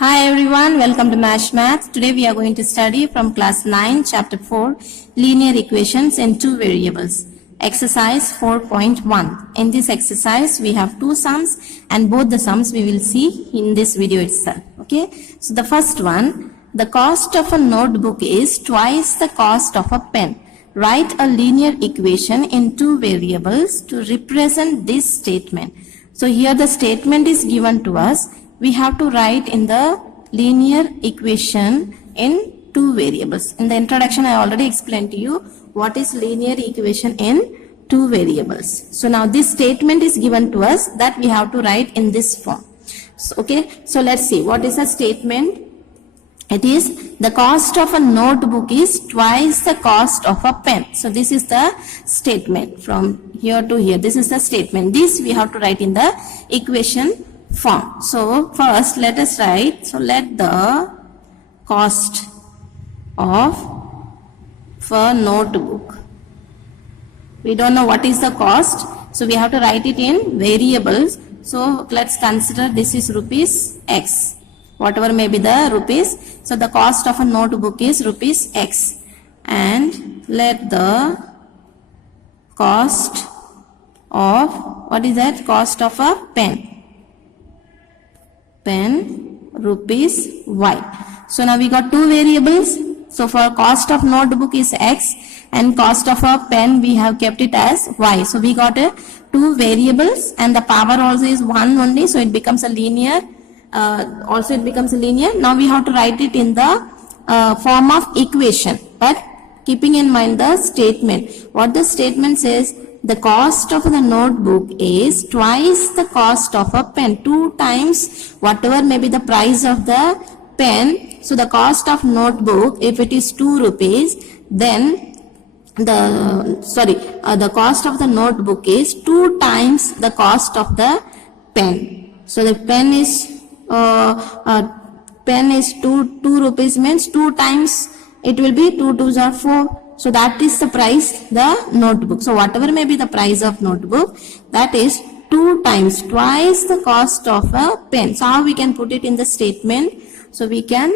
Hi everyone, welcome to Mash Math. Today we are going to study from class 9, chapter 4, linear equations in two variables. Exercise 4.1. In this exercise, we have two sums and both the sums we will see in this video itself. Okay. So the first one, the cost of a notebook is twice the cost of a pen. Write a linear equation in two variables to represent this statement. So here the statement is given to us. We have to write in the linear equation in two variables. In the introduction, I already explained to you what is linear equation in two variables. So now this statement is given to us that we have to write in this form. So, okay, so let's see what is the statement. It is the cost of a notebook is twice the cost of a pen. So this is the statement from here to here. This is the statement. This we have to write in the equation form. So first let us write, so let the cost of a notebook, we don't know what is the cost, so we have to write it in variables. So let's consider this is rupees X, whatever may be the rupees. So the cost of a notebook is rupees X, and let the cost of, what is that, cost of a pen rupees Y. So now we got two variables. So for cost of notebook is X and cost of a pen we have kept it as Y. So we got two variables and the power also is 1 only. So it becomes a linear. Also it becomes a linear. Now we have to write it in the form of equation. But keeping in mind the statement. What the statement says, the cost of the notebook is twice the cost of a pen, 2 times whatever may be the price of the pen. So the cost of notebook, if it is 2 rupees, then the cost of the notebook is 2 times the cost of the pen. So the pen is 2 rupees means 2 times it will be 2 2s are 4. So that is the price, the notebook. So whatever may be the price of notebook, that is 2 times, twice the cost of a pen. So how we can put it in the statement? So we can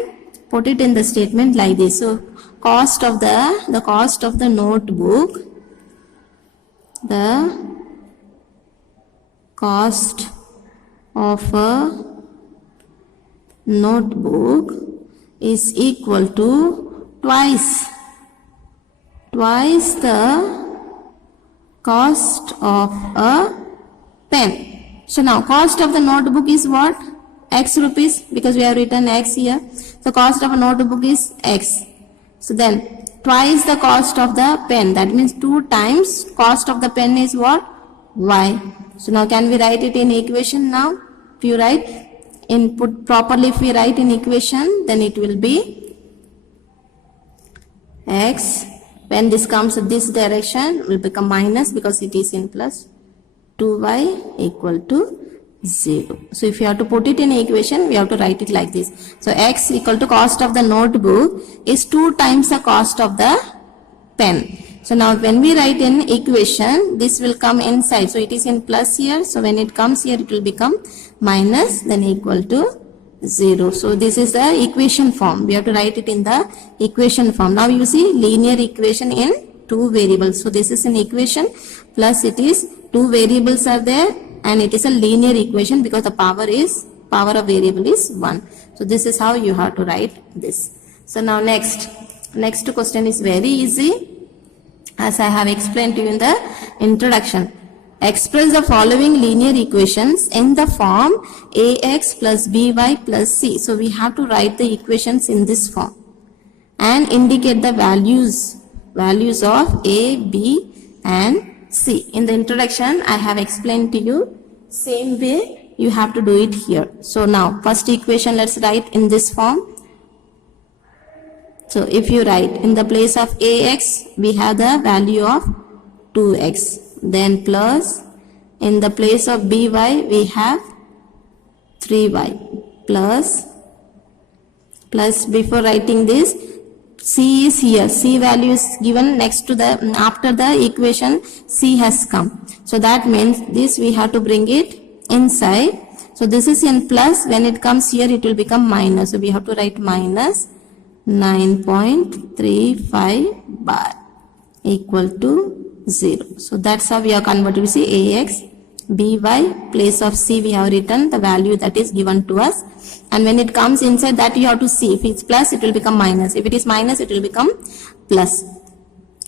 put it in the statement like this. So cost of the cost of the notebook, the cost of a notebook is equal to twice the cost of a pen. So now cost of the notebook is what? X rupees, because we have written X here. So cost of a notebook is X. So then twice the cost of the pen, that means 2 times cost of the pen is what? Y. So now can we write it in equation now? If you write input properly, if we write in equation, then it will be X. When this comes in this direction, it will become minus because it is in plus, 2y equal to 0. So if you have to put it in equation, we have to write it like this. So x equal to cost of the notebook is 2 times the cost of the pen. So now when we write in equation, this will come inside. So it is in plus here. So when it comes here, it will become minus, then equal to 0. So this is the equation form. We have to write it in the equation form. Now you see linear equation in two variables. So this is an equation plus it is two variables are there and it is a linear equation because the power of variable is 1. So this is how you have to write this. So now next question is very easy, as I have explained to you in the introduction. Express the following linear equations in the form ax plus by plus c. So we have to write the equations in this form and indicate the values of a, b and c. In the introduction, I have explained to you, same way you have to do it here. So now first equation, let's write in this form. So if you write in the place of ax, we have the value of 2x. Then plus, in the place of by we have 3y plus before writing this, c is here, c value is given next to the, after the equation c has come. So that means this we have to bring it inside. So this is in plus. When it comes here, it will become minus. So we have to write minus 9.35 bar equal to 0. So that's how we are converted. You see ax, by, place of c we have written the value that is given to us. And when it comes inside that you have to see. If it's plus, it will become minus. If it is minus, it will become plus.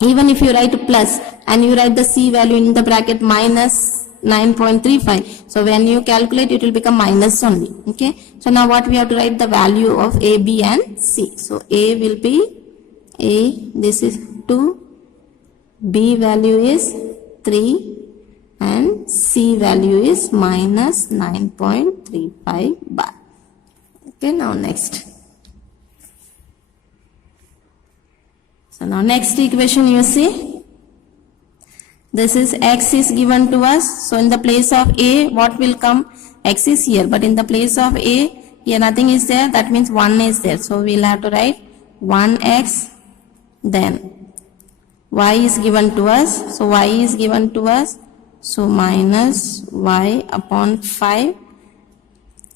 Even if you write plus and you write the c value in the bracket minus 9.35. So when you calculate, it will become minus only. Okay. So now what we have to write the value of a, b and c. So a will be a, this is 2, b value is 3 and c value is minus 9.35 bar. Okay, now next. So now next equation you see, this is x is given to us. So in the place of a, what will come? X is here, but in the place of a, here nothing is there, that means 1 is there. So we'll have to write 1x, then y is given to us. So y is given to us, so minus y upon 5,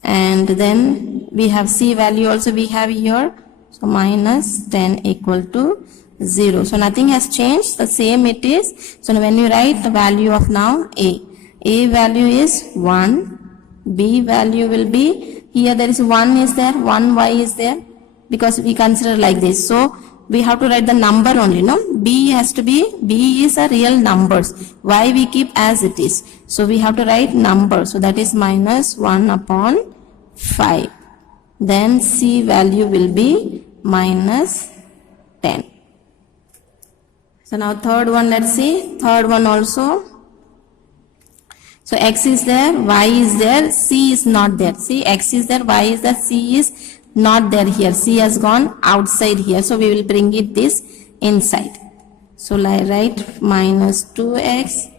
and then we have c value also we have here, so minus 10 equal to 0. So nothing has changed, the same it is. So when you write the value of now a value is 1, b value will be, here there is 1 is there, 1 y is there, because we consider like this. So we have to write the number only, no? B has to be, B is a real numbers. Y we keep as it is. So we have to write number. So that is minus 1 upon 5. Then C value will be minus 10. So now third one, let's see. Third one also. So X is there, Y is there, C is not there. See, X is there, Y is there, C is not there here. C has gone outside here. So we will bring it this inside. So I write minus 2x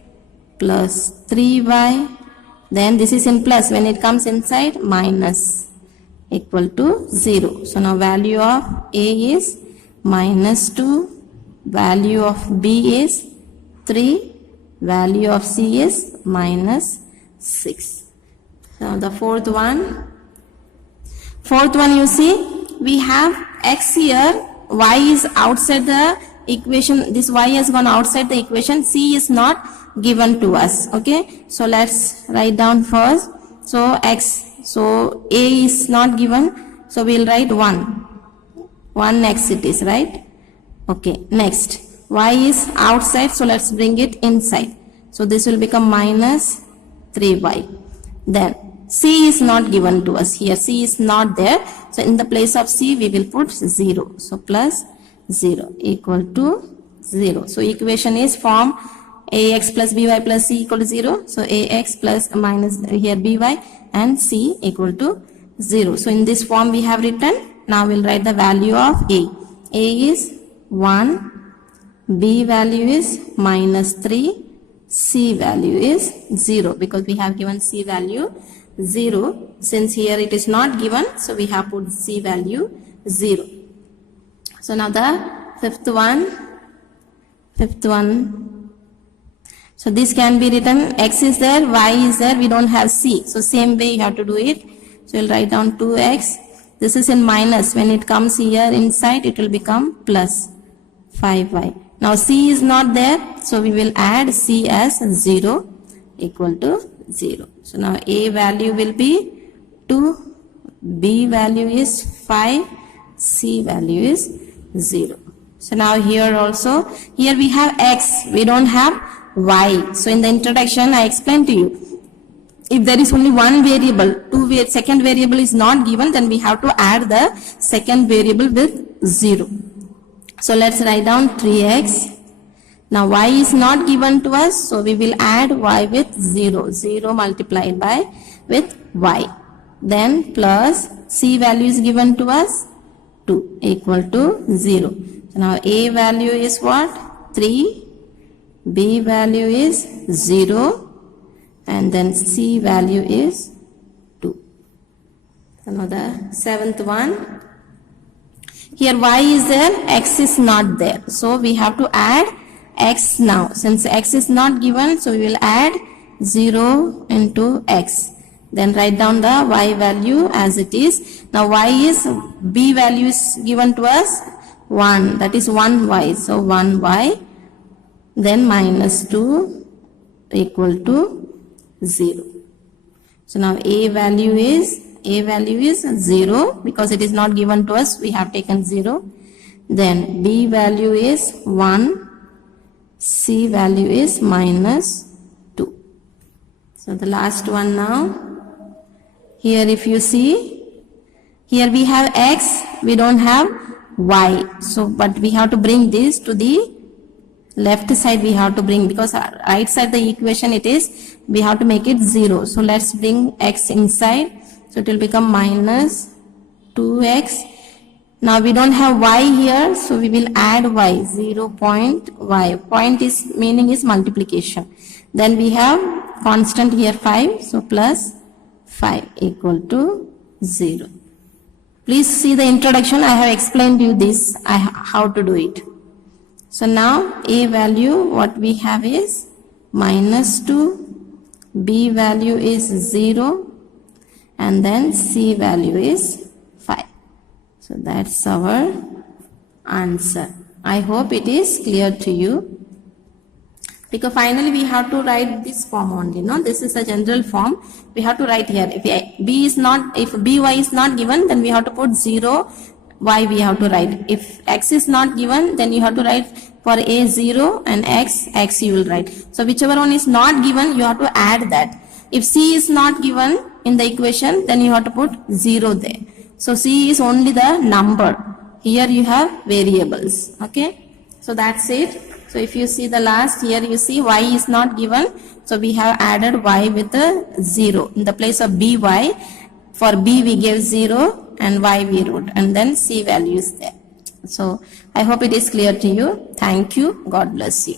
plus 3y. Then this is in plus. When it comes inside, minus equal to 0. So now value of A is minus 2. Value of B is 3. Value of C is minus 6. So the fourth one you see, we have X here, Y is outside the equation, this Y has gone outside the equation, C is not given to us, okay. So let's write down first, so X, so A is not given, so we'll write 1 X it is, right, okay. Next, Y is outside, so let's bring it inside, so this will become minus 3y. Then C is not given to us here. C is not there. So in the place of C, we will put 0. So plus 0 equal to 0. So equation is form AX plus BY plus C equal to 0. So AX plus minus here BY and C equal to 0. So in this form we have written. Now we'll write the value of A. A is 1. B value is minus 3. C value is 0 because we have given C value 0. Since here it is not given, so we have put C value 0. So now the fifth one. So this can be written, X is there, Y is there, we don't have C. So same way you have to do it. So we'll write down 2X. This is in minus. When it comes here inside, it will become plus 5Y. Now C is not there, so we will add C as 0 equal to 0. So now A value will be 2, B value is 5, C value is 0. So now here also, here we have X, we don't have Y. So in the introduction I explained to you, if there is only one variable, second variable is not given, then we have to add the second variable with 0. So let's write down 3x. Now y is not given to us, so we will add y with 0. 0 multiplied by with y. Then plus c value is given to us 2 equal to 0. So now a value is what? 3. B value is 0. And then c value is 2. So now the seventh one. Here y is there, x is not there. So we have to add x now. Since x is not given, so we will add 0 into x. Then write down the y value as it is. Now b value is given to us 1, that is 1y. So 1y, then minus 2 equal to 0. So now a value is 0 because it is not given to us, we have taken 0. Then b value is 1, c value is minus 2. So the last one now. Here if you see, here we have x, we don't have y. So but we have to bring this to the left side, we have to bring, because right side the equation it is, we have to make it 0. So let's bring x inside. So it will become minus 2x. Now we don't have y here, so we will add y, 0 point y. Point is meaning is multiplication. Then we have constant here 5, so plus 5 equal to 0. Please see the introduction, I have explained you this, how to do it. So now a value what we have is minus 2, b value is 0, and then c value is 5. So that's our answer. I hope it is clear to you. Because finally we have to write this form only. No, this is a general form. We have to write here. If by is not given, then we have to put 0 y we have to write. If x is not given, then you have to write for a 0 and x you will write. So whichever one is not given, you have to add that. If c is not given in the equation, then you have to put 0 there. So c is only the number. Here you have variables. Okay. So that's it. So if you see the last, here you see y is not given. So we have added y with a 0. In the place of by, for b we gave 0 and y we wrote, and then c value is there. So I hope it is clear to you. Thank you. God bless you.